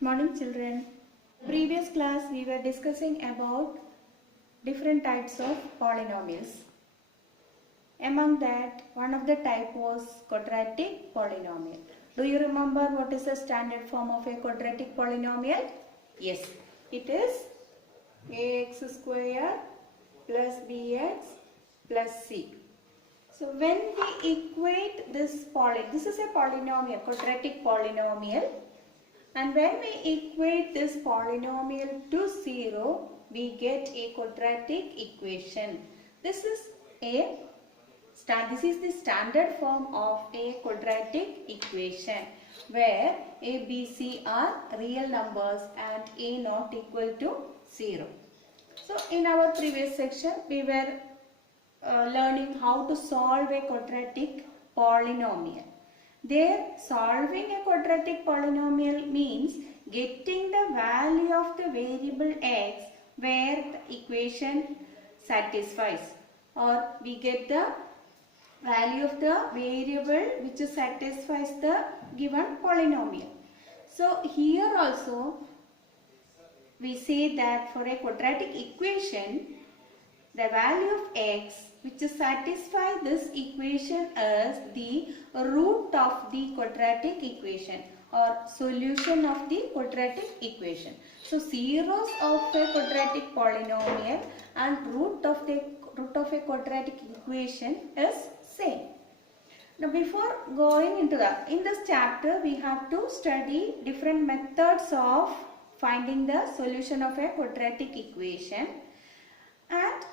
Morning children. Previous class we were discussing about different types of polynomials. Among that, one of the type was quadratic polynomial. Do you remember what is the standard form of a quadratic polynomial? Yes, it is ax square plus bx plus c. So when we equate this is a polynomial, quadratic polynomial. And when we equate this polynomial to 0, we get a quadratic equation. This is the standard form of a quadratic equation where a, b, c are real numbers and a not equal to 0. So in our previous section, we were learning how to solve a quadratic polynomial. There, solving a quadratic polynomial means getting the value of the variable x where the equation satisfies, or we get the value of the variable which satisfies the given polynomial. So here also we say that for a quadratic equation, the value of x which satisfies this equation is the root of the quadratic equation or solution of the quadratic equation. So zeros of a quadratic polynomial and root of a quadratic equation is same. Now before going into that, in this chapter we have to study different methods of finding the solution of a quadratic equation, and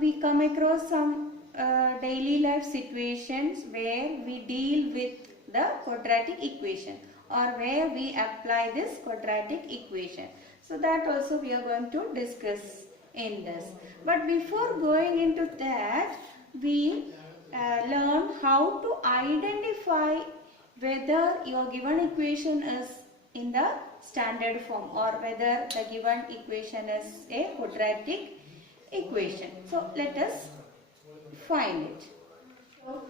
we come across some daily life situations where we deal with the quadratic equation or where we apply this quadratic equation. So that also we are going to discuss in this. But before going into that, we learn how to identify whether your given equation is in the standard form or whether the given equation is a quadratic equation. So let us find it. So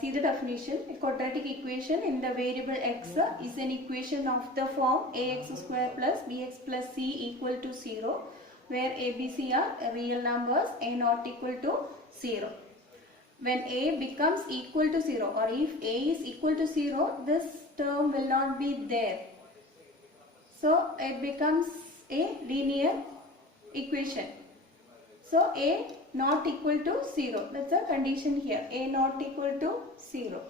see the definition. A quadratic equation in the variable x is an equation of the form ax square plus bx plus c equal to 0, where a, b, c are real numbers, a not equal to 0. When a becomes equal to 0, or if a is equal to 0, this term will not be there. So it becomes a linear equation. So a not equal to 0. That's a condition here. A not equal to 0.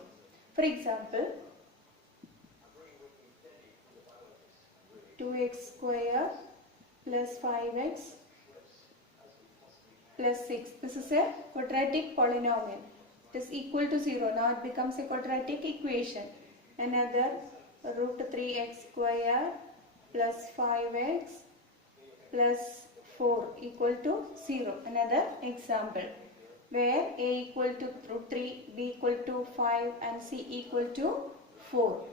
For example, 2x square plus 5x plus 6. This is a quadratic polynomial. It is equal to 0. Now it becomes a quadratic equation. Another root 3x square plus 5x plus 4 equal to 0. Another example where a equal to root 3, b equal to 5 and c equal to 4.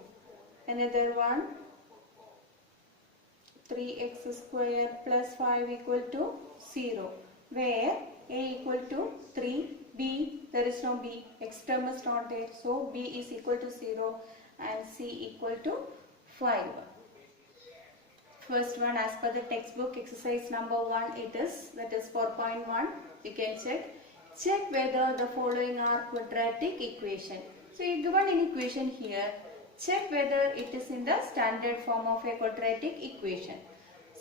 Another one, 3x square plus 5 equal to 0, where a equal to 3, b, there is no b, x term is not there, so b is equal to 0 and c equal to 5. First one, as per the textbook, exercise number 1, that is 4.1. You can check whether the following are quadratic equation. So you given an equation here, check whether it is in the standard form of a quadratic equation.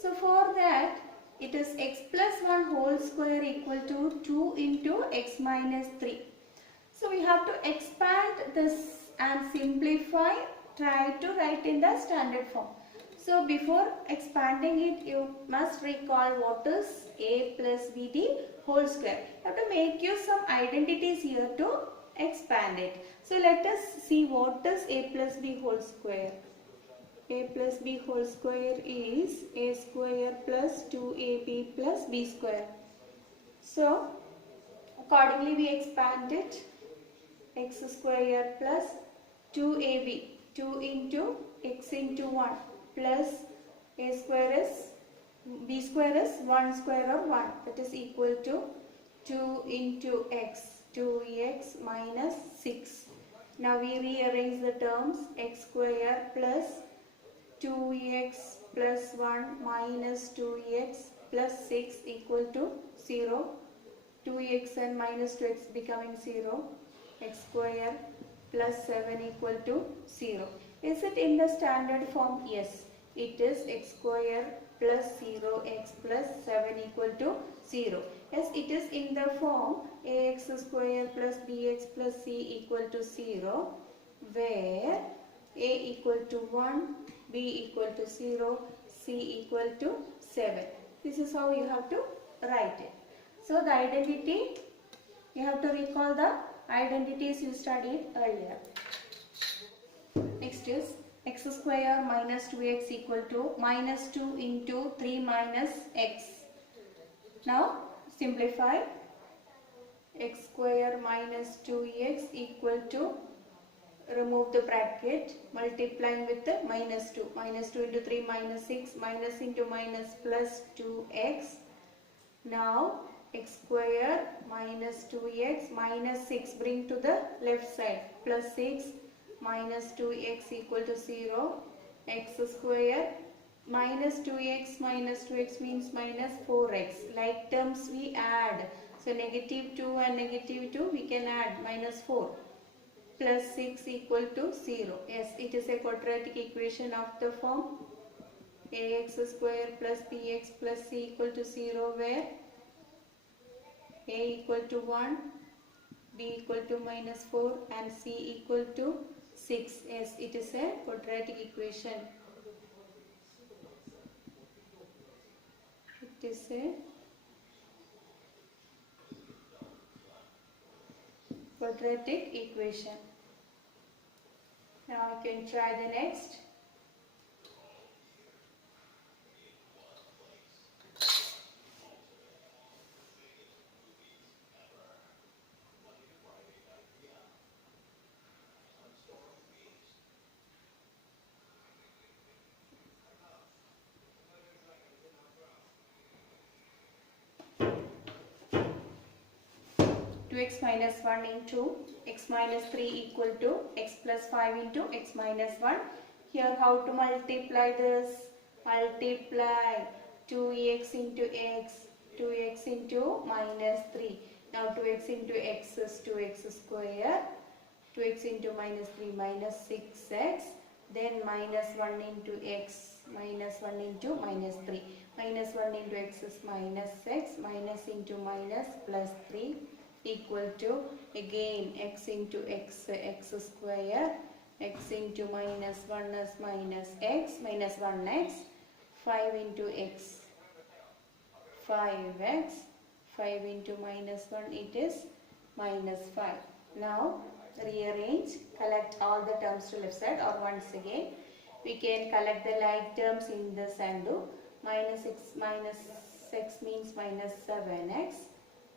So for that, it is x plus 1 whole square equal to 2 into x minus 3. So we have to expand this and simplify, try to write in the standard form. So before expanding it, you must recall what is a plus bd whole square. You have to make use some identities here to expand it. So let us see what is a plus b whole square. A plus b whole square is a square plus 2ab plus b square. So accordingly we expand it. X square plus 2ab, 2 into x into 1. Plus a square is, b square is 1 square or 1, that is equal to 2 into x, 2x minus 6. Now we rearrange the terms, x square plus 2x plus 1 minus 2x plus 6 equal to 0. 2x and minus 2x becoming 0. X square plus 7 equal to 0. Is it in the standard form? Yes. It is x square plus 0x plus 7 equal to 0. Yes, it is in the form ax square plus bx plus c equal to 0, where a equal to 1, b equal to 0, c equal to 7. This is how you have to write it. So the identity, you have to recall the identities you studied earlier. Next is x square minus 2x equal to minus 2 into 3 minus x. Now simplify. X square minus 2x equal to, remove the bracket, multiplying with the minus 2. Minus 2 into 3 minus 6, minus into minus plus 2x. Now x square minus 2x minus 6, bring to the left side, plus 6 minus 2x equal to 0. X square minus 2x means minus 4x. Like terms we add. So negative 2 and negative 2 we can add, minus 4. Plus 6 equal to 0. Yes, it is a quadratic equation of the form ax square plus bx plus c equal to 0, where a equal to 1, b equal to minus 4 and c equal to 6. Yes, it is a quadratic equation. It is a quadratic equation. Now you can try the next. X minus 1 into x minus 3 equal to x plus 5 into x minus 1. Here how to multiply this? Multiply 2x into x, 2x into minus 3. Now 2x into x is 2x square, 2x into minus 3 minus 6x, then minus 1 into x, minus 1 into minus 3. Minus 1 into x is minus x, minus into minus plus 3 equal to, again x into x, x square, x into minus 1 is minus x, minus 1x, 5 into x, 5x, 5 into minus 1 it is minus 5. Now rearrange, collect all the terms to left side, or once again we can collect the like terms in this and do. Minus x means minus 7x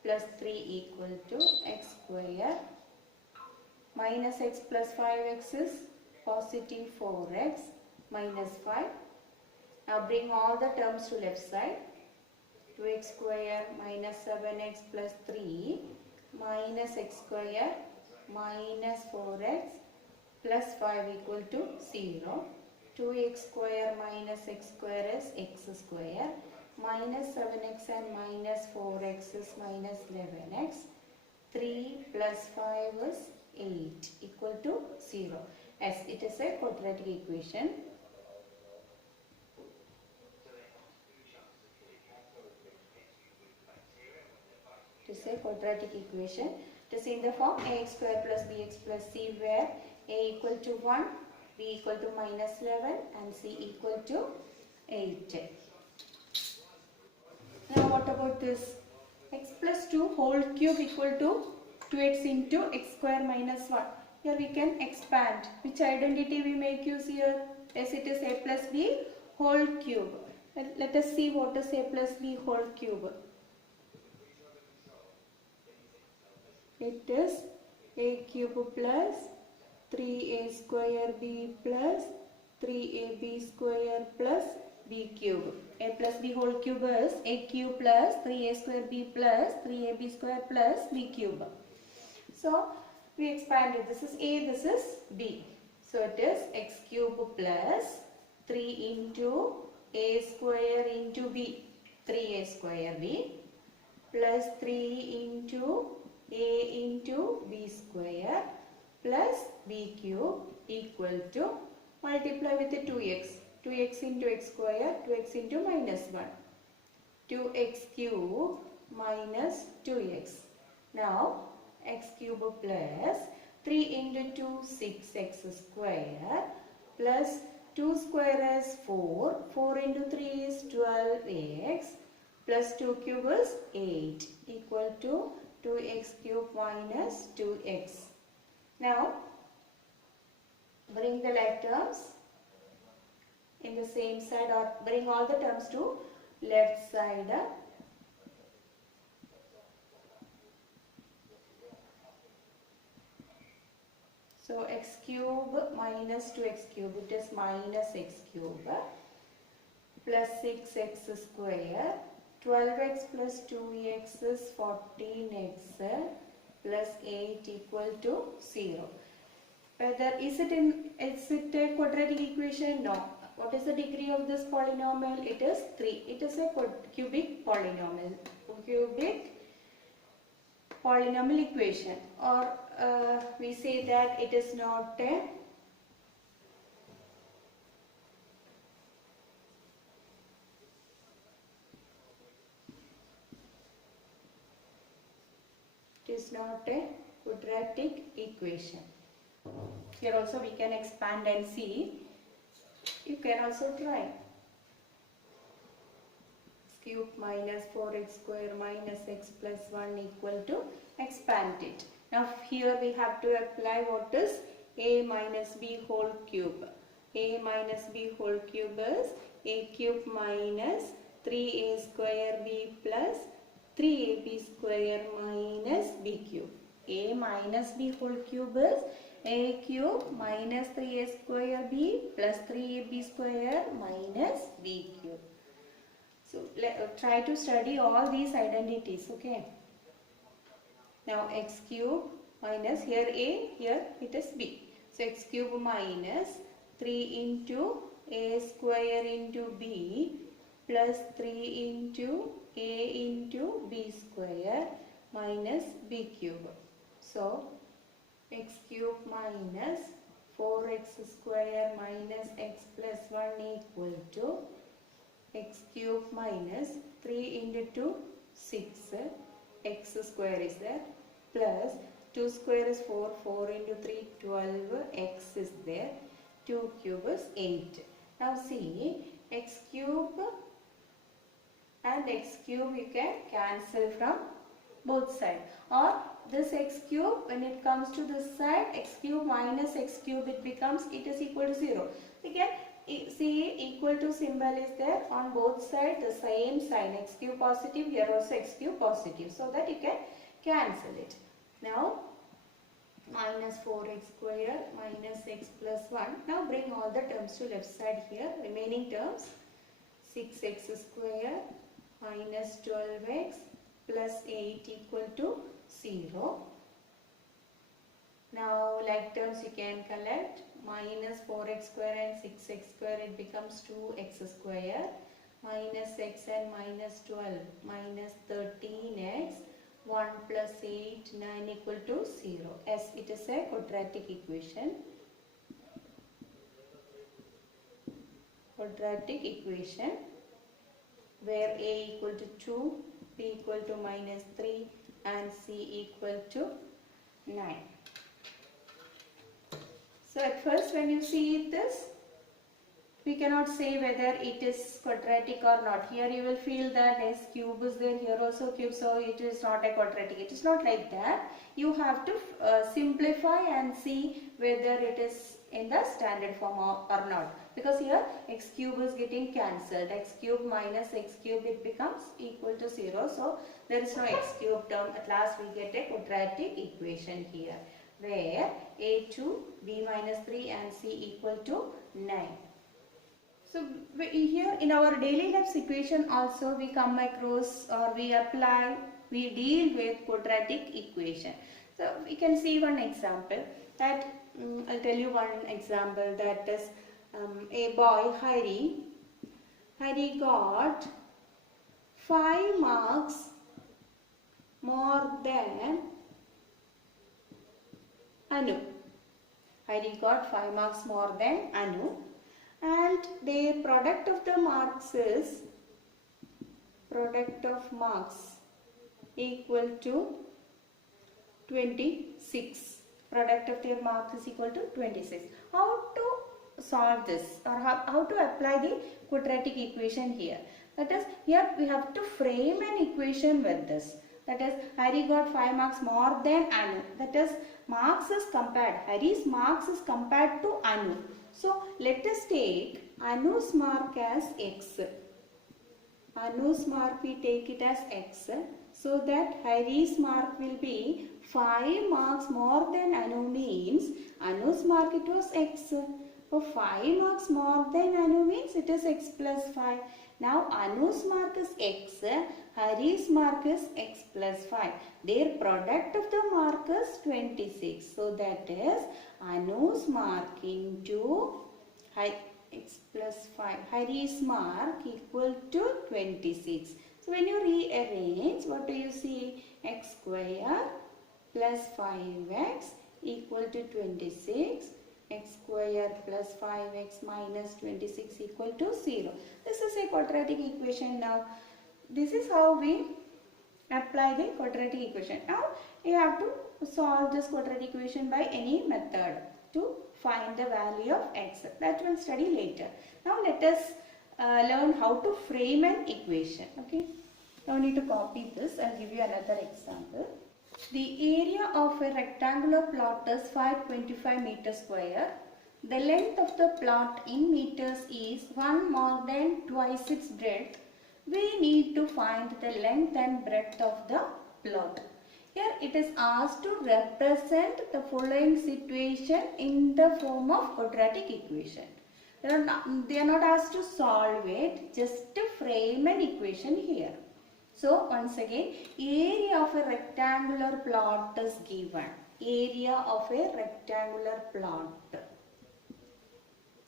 plus 3 equal to x square. Minus x plus 5x is positive 4x minus 5. Now bring all the terms to left side. 2x square minus 7x plus 3 minus x square minus 4x plus 5 equal to 0. 2x square minus x square is x square. Minus 7x and minus 4x is minus 11x. 3 plus 5 is 8 equal to 0. As it is a quadratic equation. It is a quadratic equation. It is in the form ax square plus bx plus c, where a equal to 1, b equal to minus 11 and c equal to 8. Now what about this? X plus 2 whole cube equal to 2x into x square minus 1. Here we can expand. Which identity we make use here? Yes, it is a plus b whole cube. Let us see what is a plus b whole cube. It is a cube plus 3a square b plus 3ab square plus b cube. A plus b whole cube is a cube plus 3a square b plus 3ab square plus b cube. So we expanded. This is a, this is b. So it is x cube plus 3 into a square into b, 3a square b, plus 3 into a into b square plus b cube equal to, multiply with the 2x. 2x into x square, 2x into minus 1. 2x cube minus 2x. Now x cube plus 3 into 2, 6x square plus 2 square is 4. 4 into 3 is 12x plus 2 cube is 8 equal to 2x cube minus 2x. Now bring the like terms in the same side, or bring all the terms to left side. So x cube minus 2x cube, it is minus x cube, plus 6x square, 12x plus 2x is 14x plus 8 equal to 0. Whether is it a quadratic equation? No. What is the degree of this polynomial? It is 3. It is a cubic polynomial. Cubic polynomial equation, or we say that it is not a quadratic equation. Here also we can expand and see. You can also try. X cube minus 4x square minus x plus 1 equal to, expand it. Now here we have to apply what is a minus b whole cube. A minus b whole cube is a cube minus 3a square b plus 3ab square minus b cube. A minus b whole cube is a cube minus 3a square b plus 3ab square minus b cube. So try to study all these identities, okay. Now x cube minus, here a, here it is b. So x cube minus 3 into a square into b plus 3 into a into b square minus b cube. So x cube minus 4x square minus x plus 1 equal to x cube minus 3 into 2, 6, x square is there, plus 2 square is 4, 4 into 3, 12, x is there, 2 cube is 8. Now see, x cube and x cube you can cancel from both sides, or this x cube, when it comes to this side, x cube minus x cube, it is equal to 0. You can see equal to symbol is there on both sides, the same sign, x cube positive, here also x cube positive, so that you can cancel it. Now minus 4x square minus x plus 1. Now bring all the terms to left side here, remaining terms, 6x square minus 12x plus 8 equal to 0. Now like terms you can collect, minus 4x square and 6x square, it becomes 2x square, minus x and minus 12 minus 13x, 1 plus 8, 9 equal to 0. As it is a quadratic equation. Quadratic equation where a equal to 2, b equal to minus 3 and c equal to 9. So at first when you see this, we cannot say whether it is quadratic or not. Here you will feel that s cube is there, here also cube, so it is not a quadratic. It is not like that. You have to simplify and see whether it is in the standard form or not. Because here x cube is getting cancelled. X cube minus x cube, it becomes equal to 0. So there is no x cube term. At last we get a quadratic equation here, where a2, b minus 3 and c equal to 9. So here in our daily life equation also we come across, or we deal with quadratic equation. So we can see one example that I'll tell you one example, that is a boy Hari got 5 marks more than Anu. Hari got 5 marks more than Anu, and their product of the marks is equal to 26. Product of their marks is equal to 26. How to solve this, or how to apply the quadratic equation here? That is, here we have to frame an equation with this. That is, Hari got 5 marks more than Anu. That is, marks is compared. Hari's marks is compared to Anu. So, let us take Anu's mark as X. Anu's mark we take it as X. So that Hari's mark will be 5 marks more than Anu means Anu's mark it was X. So 5 marks more than Anu means it is X plus 5. Now Anu's mark is X, Hari's mark is X plus 5. Their product of the mark is 26. So that is Anu's mark into X plus 5. Hari's mark equal to 26. So when you rearrange, what do you see? X square plus 5x equal to 26. X square plus 5x minus 26 equal to 0. This is a quadratic equation now. This is how we apply the quadratic equation. Now you have to solve this quadratic equation by any method to find the value of x. That we'll study later. Now let us learn how to frame an equation. Okay. Now I need to copy this. I'll give you another example. The area of a rectangular plot is 525 meters square. The length of the plot in meters is 1 more than twice its breadth. We need to find the length and breadth of the plot. Here it is asked to represent the following situation in the form of quadratic equation. They are not asked to solve it, just to frame an equation here. So once again, area of a rectangular plot is given. Area of a rectangular plot.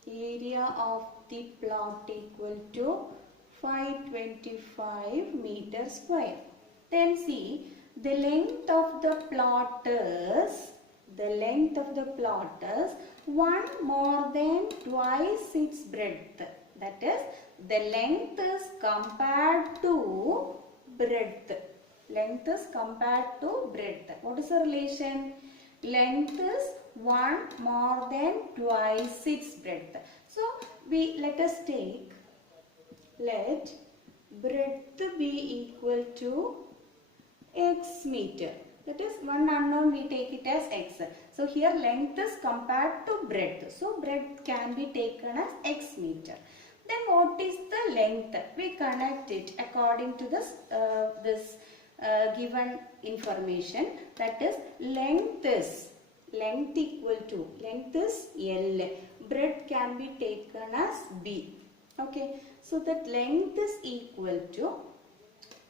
Area of the plot equal to 525 meters square. Then see, the length of the plot is 1 more than twice its breadth. That is, the length is compared to breadth. Length is compared to breadth. What is the relation? Length is 1 more than twice its breadth. So, let us take, let breadth be equal to x meter. That is, one unknown we take it as x. So, here length is compared to breadth. So, breadth can be taken as x meter. Then what is the length? We connect it according to this given information. That is, length is equal to L. Breadth can be taken as B. Okay. So that length is equal to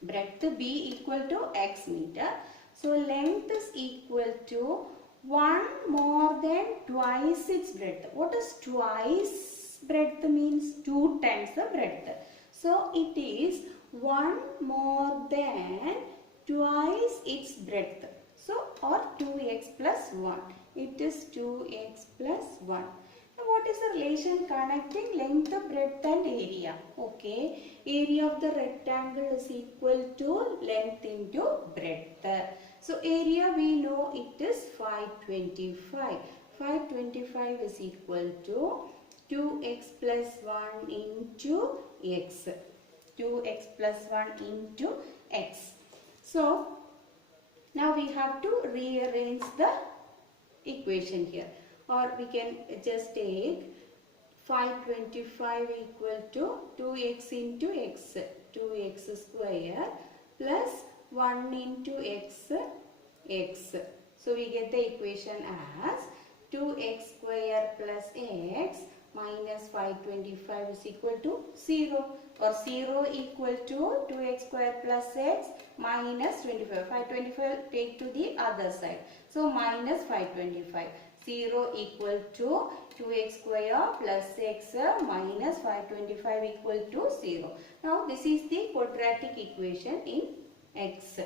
breadth B equal to x meter. So length is equal to 1 more than twice its breadth. What is twice? Breadth means 2 times the breadth. So it is 1 more than twice its breadth. So, or 2x plus 1. It is 2x plus 1. Now what is the relation connecting length, breadth and area? Okay. Area of the rectangle is equal to length into breadth. So area we know it is 525. 525 is equal to 2x plus 1 into x. 2x plus 1 into x. So, now we have to rearrange the equation here. Or we can just take 525 equal to 2x into x. 2x square plus 1 into x, x. So, we get the equation as 2x square plus x minus 525 is equal to 0, or 0 equal to 2x square plus x minus 25. 525 take to the other side. So minus 525. 0 equal to 2x square plus x minus 525 equal to 0. Now this is the quadratic equation in x.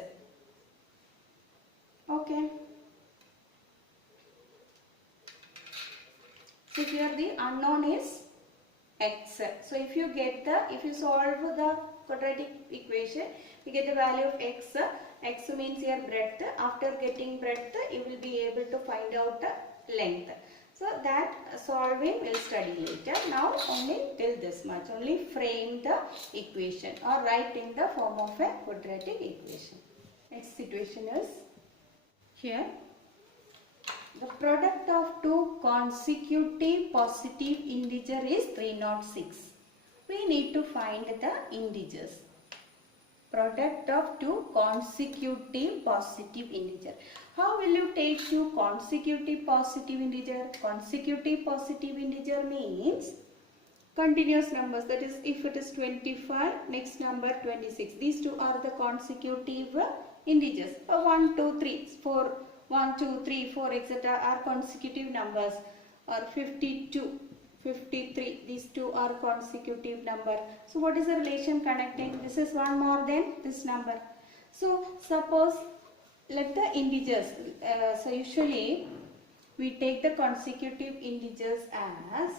Okay. So here the unknown is x. So if you solve the quadratic equation, we get the value of x. X means here breadth. After getting breadth, you will be able to find out the length. So that solving we'll study later. Now only till this much. Only frame the equation or write in the form of a quadratic equation. Next situation is here. The product of two consecutive positive integers is 306. We need to find the integers. Product of two consecutive positive integers. How will you take two consecutive positive integers? Consecutive positive integer means continuous numbers. That is, if it is 25, next number 26. These two are the consecutive integers. 1, 2, 3, 4. 1, 2, 3, 4, etc. are consecutive numbers, or 52, 53, these two are consecutive number. So what is the relation connecting? This is one more than this number. So suppose, let the integers, so usually we take the consecutive integers as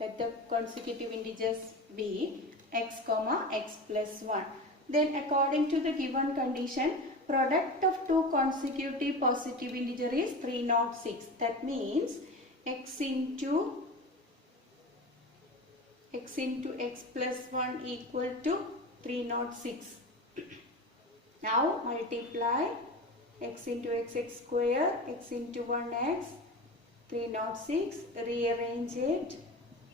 let the consecutive integers be x comma x plus 1. Then according to the given condition, product of two consecutive positive integer is 306. That means x into x plus 1 equal to 306. Now multiply x into x square, x into 1x, 306, rearrange it.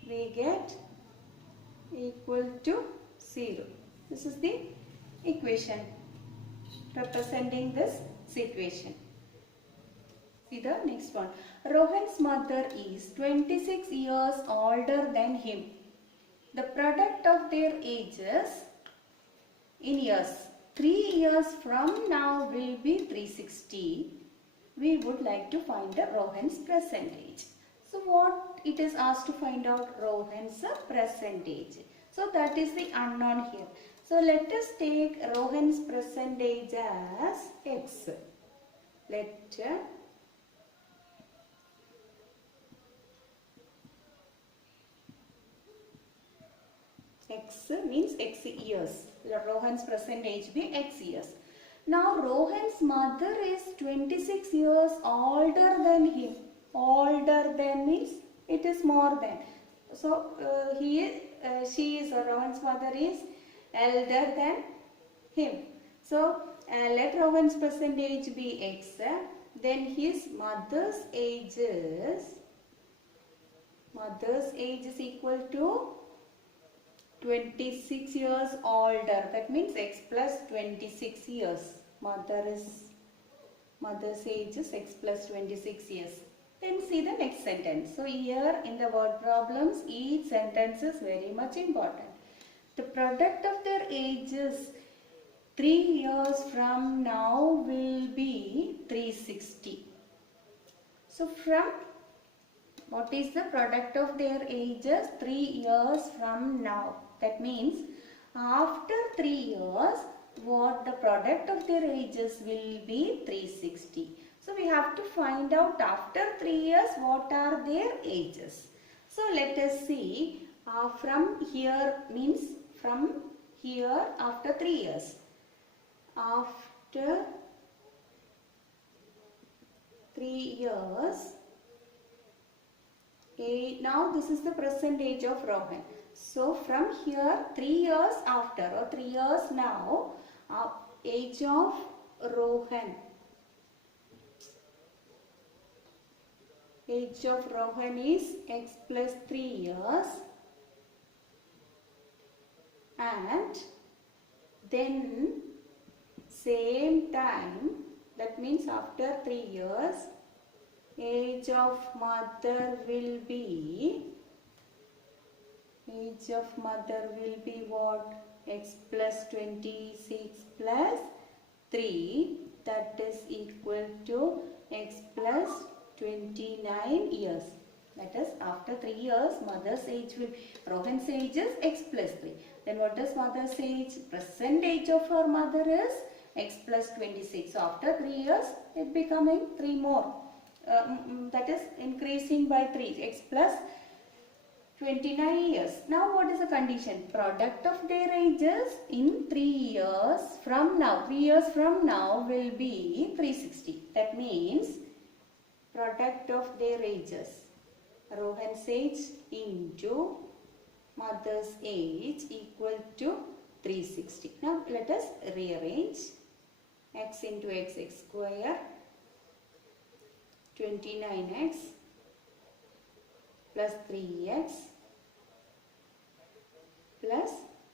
We get equal to 0. This is the equation representing this situation. See the next one. Rohan's mother is 26 years older than him. The product of their ages in years. 3 years from now will be 360. We would like to find the Rohan's percentage. So what it is asked to find out? Rohan's percentage. So that is the unknown here. So let us take Rohan's percentage as x. Let x means x years. Let Rohan's percentage be x years. Now Rohan's mother is 26 years older than him. Older than means it is more than. So Rohan's mother is elder than him. So let Rohan's percentage be x. Then his mother's age is equal to 26 years older. That means x plus 26 years. Mother's age is x plus 26 years. Then see the next sentence. So here in the word problems, each sentence is very much important. The product of their ages 3 years from now will be 360. So from what is the product of their ages 3 years from now? That means after 3 years, what the product of their ages will be 360. So we have to find out after 3 years what are their ages. So let us see from here means from here after 3 years. After 3 years, now this is the present age of Rohan. So from here 3 years after or 3 years now, age of Rohan. Age of Rohan is x plus 3 years, and then same time, that means after 3 years, age of mother will be age of mother will be what? X plus 26 plus 3, that is equal to x plus 29 years. That is, after 3 years, mother's age will, Rohan's age is x plus 3. Then what is mother's age? Present age of her mother is x plus 26. So after 3 years, it becoming 3 more. That is increasing by 3, x plus 29 years. Now what is the condition? Product of their ages in 3 years from now. 3 years from now will be 360. That means product of their ages. Rohan's age into mother's age equal to 360. Now let us rearrange. X into x, x square, 29x plus 3x plus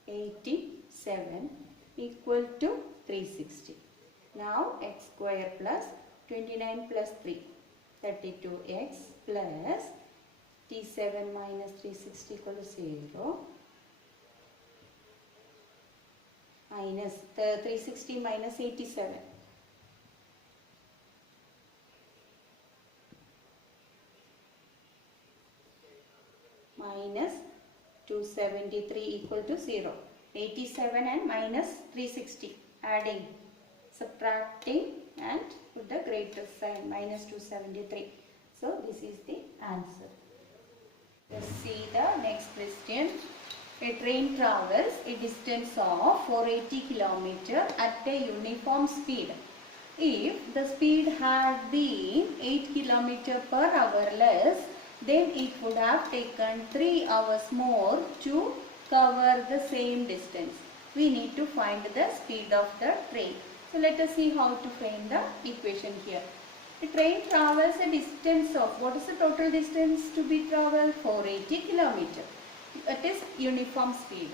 87 equal to 360. Now x square plus 29 plus 3, 32x plus T7 minus 360 equal to 0, minus the 360 minus 87. Minus 273 equal to 0. 87 and minus 360. Adding, subtracting and put the greater sign, minus 273. So this is the answer. Let's see the next question. A train travels a distance of 480 km at a uniform speed. If the speed had been 8 km per hour less, then it would have taken 3 hours more to cover the same distance. We need to find the speed of the train. So let us see how to frame the equation here. The train travels a distance of, what is the total distance to be travelled? 480 km. It is uniform speed.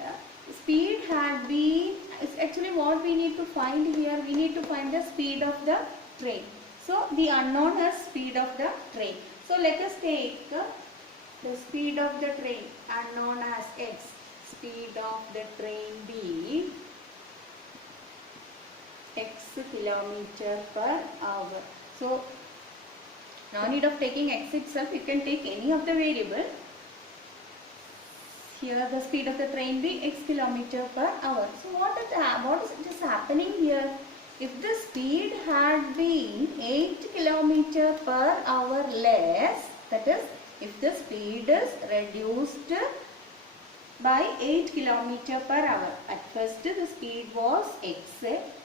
Speed had been, actually what we need to find here, we need to find the speed of the train. So the unknown is speed of the train. So let us take the speed of the train unknown as x. Speed of the train be x kilometer per hour. So no need of taking x itself, you can take any of the variable. Here the speed of the train be x kilometer per hour. So what is happening here? If the speed had been 8 km per hour less, that is, if the speed is reduced by 8 km per hour. At first the speed was x,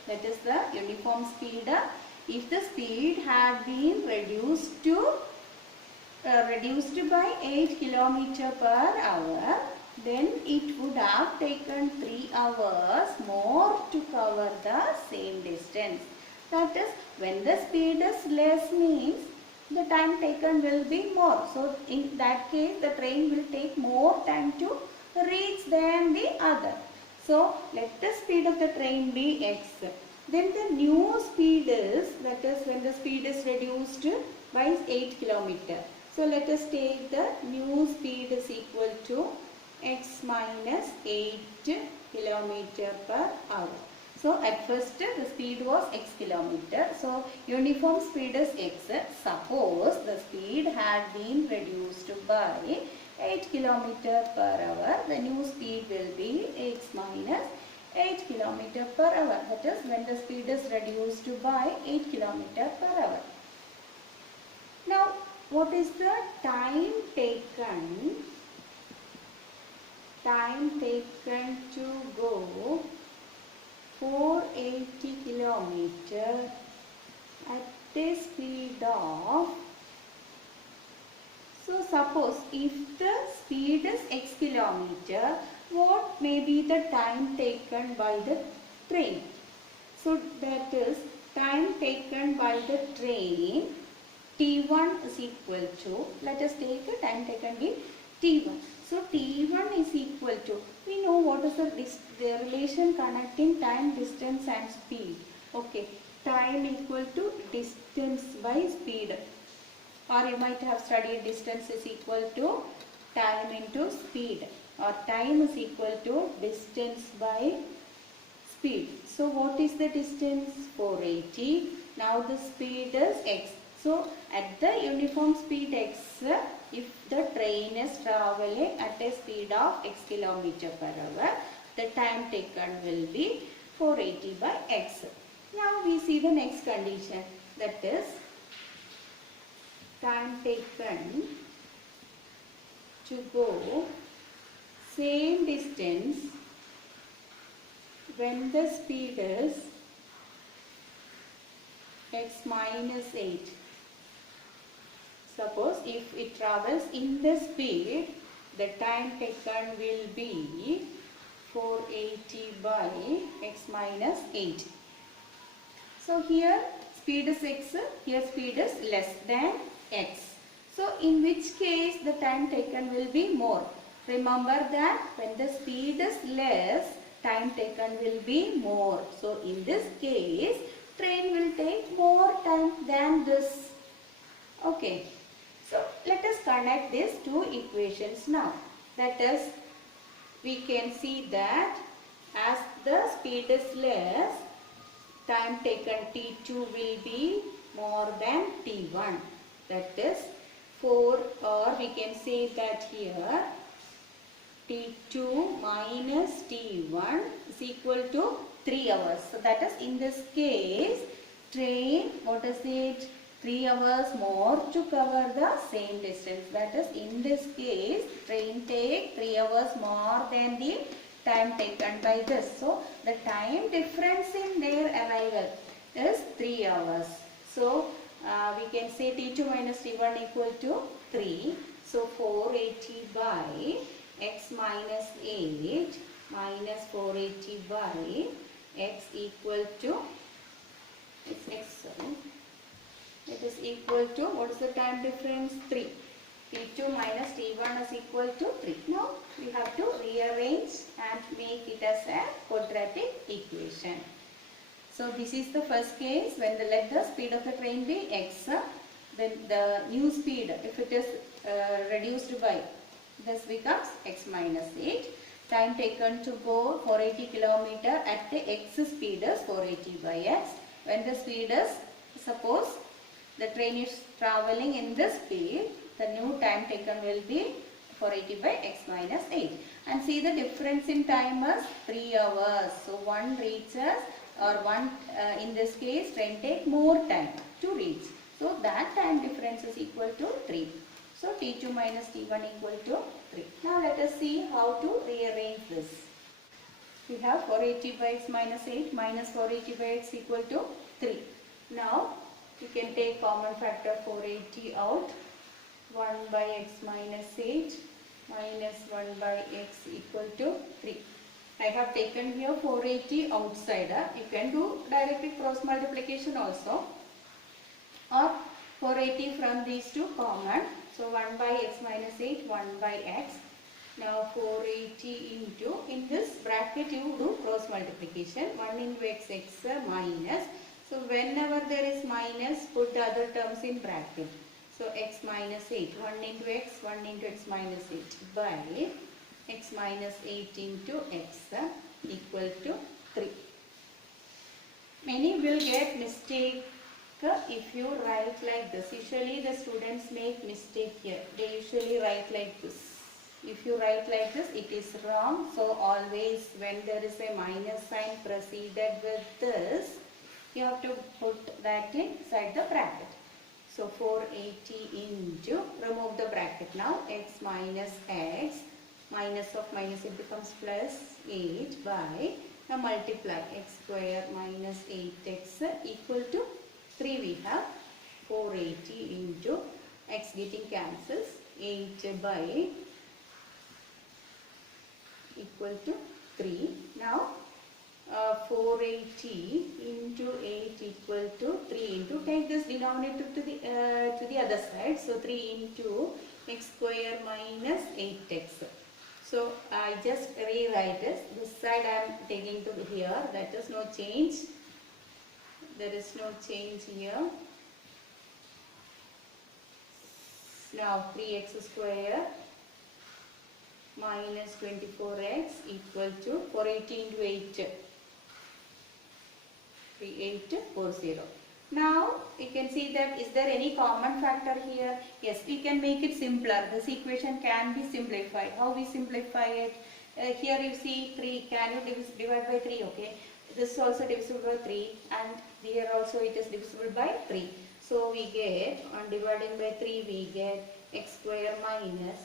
that is the uniform speed. If the speed had been reduced by 8 km per hour, then it would have taken 3 hours more to cover the same distance. That is, when the speed is less means the time taken will be more. So in that case the train will take more time to reach than the other. So let the speed of the train be x. Then the new speed is, that is when the speed is reduced by 8 km. So let us take the new speed is equal to x minus 8 km per hour. So at first the speed was x kilometer. So uniform speed is x. Suppose the speed had been reduced by 8 km per hour. The new speed will be x minus 8 km per hour. That is when the speed is reduced by 8 km per hour. Now what is the time taken? Time taken to go 480 km at a speed of, so suppose if the speed is x kilometer, what may be the time taken by the train? So that is time taken by the train T1 is equal to, let us take the time taken in T1. So T1 is equal to, we know what is the relation connecting time, distance and speed. Okay, time equal to distance by speed. Or you might have studied distance is equal to time into speed. or time is equal to distance by speed. So what is the distance? 480. Now the speed is x. So at the uniform speed x, if the train is traveling at a speed of x kilometer per hour, the time taken will be 480 by x. Now we see the next condition, that is time taken to go same distance when the speed is x minus 8. Suppose if it travels in the speed, the time taken will be 480 by x minus 8. So here speed is x, here speed is less than x. So in which case the time taken will be more. Remember that when the speed is less, time taken will be more. So in this case, train will take more time than this. Okay. So let us connect these two equations now. That is, we can see that as the speed is less, time taken T2 will be more than T1. That is 4, or we can say that here T2 minus T1 is equal to 3 hours. So that is, in this case, train, what is it? 3 hours more to cover the same distance. That is, in this case, train take 3 hours more than the time taken by this. So the time difference in their arrival is 3 hours. So we can say T2 minus T1 equal to 3. So 480 by x minus 8 minus 480 by x equal to, it's x, sorry. It is equal to, what is the time difference? 3. T2 minus T1 is equal to 3. Now we have to rearrange and make it as a quadratic equation. So this is the first case, when let the speed of the train be x, then the new speed, if it is reduced by, this becomes x minus 8. Time taken to go 480 km at the x speed is 480 by x. When the speed is, suppose the train is traveling in this speed, the new time taken will be 480 by x minus 8. And see, the difference in time is 3 hours. So one reaches, or one in this case train take more time to reach. So that time difference is equal to 3. So T2 minus T1 equal to 3. Now let us see how to rearrange this. We have 480 by x minus 8 minus 480 by x equal to 3. Now you can take common factor 480 out. 1 by x minus 8 minus 1 by x equal to 3. I have taken here 480 outside. You can do directly cross multiplication also, or 480 from these two common. So 1 by x minus 8, 1 by x. Now 480 into, in this bracket you do cross multiplication. 1 into x, x minus. So whenever there is minus, put the other terms in bracket. So x minus 8, 1 into x, 1 into x minus 8 by x minus 8 into x equal to 3. Many will get mistake if you write like this. Usually the students make mistake here. They usually write like this. If you write like this, it is wrong. So always when there is a minus sign preceded with this, you have to put that inside the bracket. So 480 into, remove the bracket now, x minus x, minus of minus it becomes plus 8 by, now multiply x square minus 8x equal to 3 we have, 480 into, x getting cancels, 8 by equal to 3. Now 480 into 8 equal to 3 into, take this denominator to the other side. So 3 into x square minus 8x. So I just rewrite this side I am taking to here, that is no change. There is no change here. Now 3x square minus 24x equal to 480 into 8. 3840. Now you can see that is there any common factor here? Yes, we can make it simpler. This equation can be simplified. How we simplify it? Here you see 3. Can you divide by 3? Okay. This is also divisible by 3 and here also it is divisible by 3. So we get on dividing by 3 we get x square minus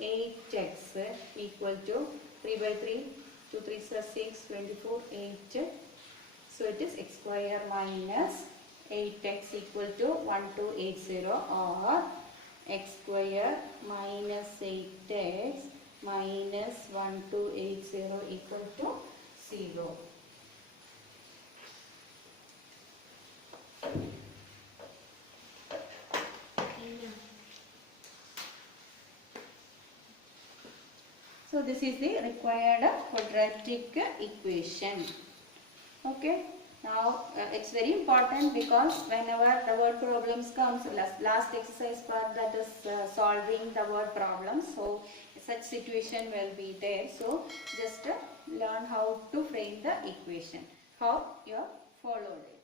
8x equal to 3 by 3. 2 3 is 6, 24, 8. So it is x square minus 8x equal to 1280 or x square minus 8x minus 1280 equal to 0. So this is the required quadratic equation. Okay. Now it's very important because whenever the word problems comes, last exercise part that is solving the word problems. So such situation will be there. So just learn how to frame the equation. How you have followed it.